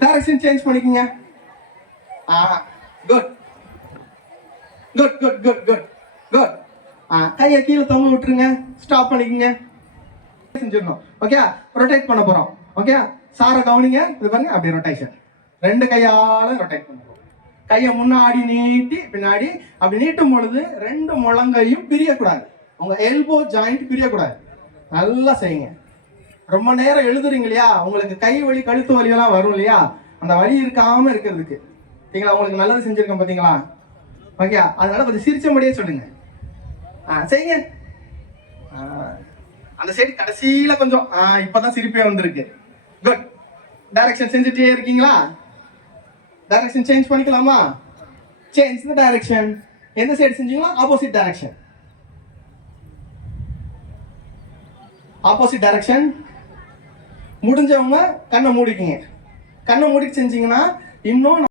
Direction change பண்ணிக்கங்க. Good good good good good good. கையை கீழே தொங்க விட்டுருங்க. ஸ்டாப் பண்ணிக்கங்க. செஞ்சிடணும். ஓகே, ரொட்டேட் பண்ண போறோம். ஓகே, சாரை கவனிங்க. இது பாருங்க, அப்படியே ரொட்டேஷன். 2 கையால ரொட்டேட் பண்ணுவோம். கையை முன்னாடி நீட்டி பின்னாடி அப்படி நீட்டும் பொழுது 2 முழங்கையும் பிரியக்கூடாது. உங்க எல்போ ஜாயிண்ட் பிரியக்கூடாது. நல்லா செய்யுங்க. ரொம்ப நேரம் எழுதுறீங்க இல்லையா, உங்களுக்கு கை வலி கழுத்து வலி எல்லாம் வரும் இல்லையா, அந்த வலி இருக்காம இருக்கிறதுக்கு சரிங்களா, உங்களுக்கு நல்லது செஞ்சிருக்கேன் பாத்தீங்களா. ஓகே, அதனால கொஞ்சம் சிரிச்சபடியே சொல்லுங்க. செய்யுங்க. அந்த சைடு கடைசியில கொஞ்சம் இப்பதான் சிரிப்பே வந்திருக்கு. குட். டைரக்ஷன் செஞ்சுட்டே இருக்கீங்களா? டைரக்ஷன் சேஞ்ச் பண்ணிக்கலாமா? Change the direction. எந்த சைடு செஞ்சீங்களோ ஆப்போசிட் டைரக்ஷன். Opposite direction. முடிஞ்சவங்க கண்ணை மூடிக்கிங்க. கண்ணை மூடி செஞ்சீங்கன்னா இன்னும்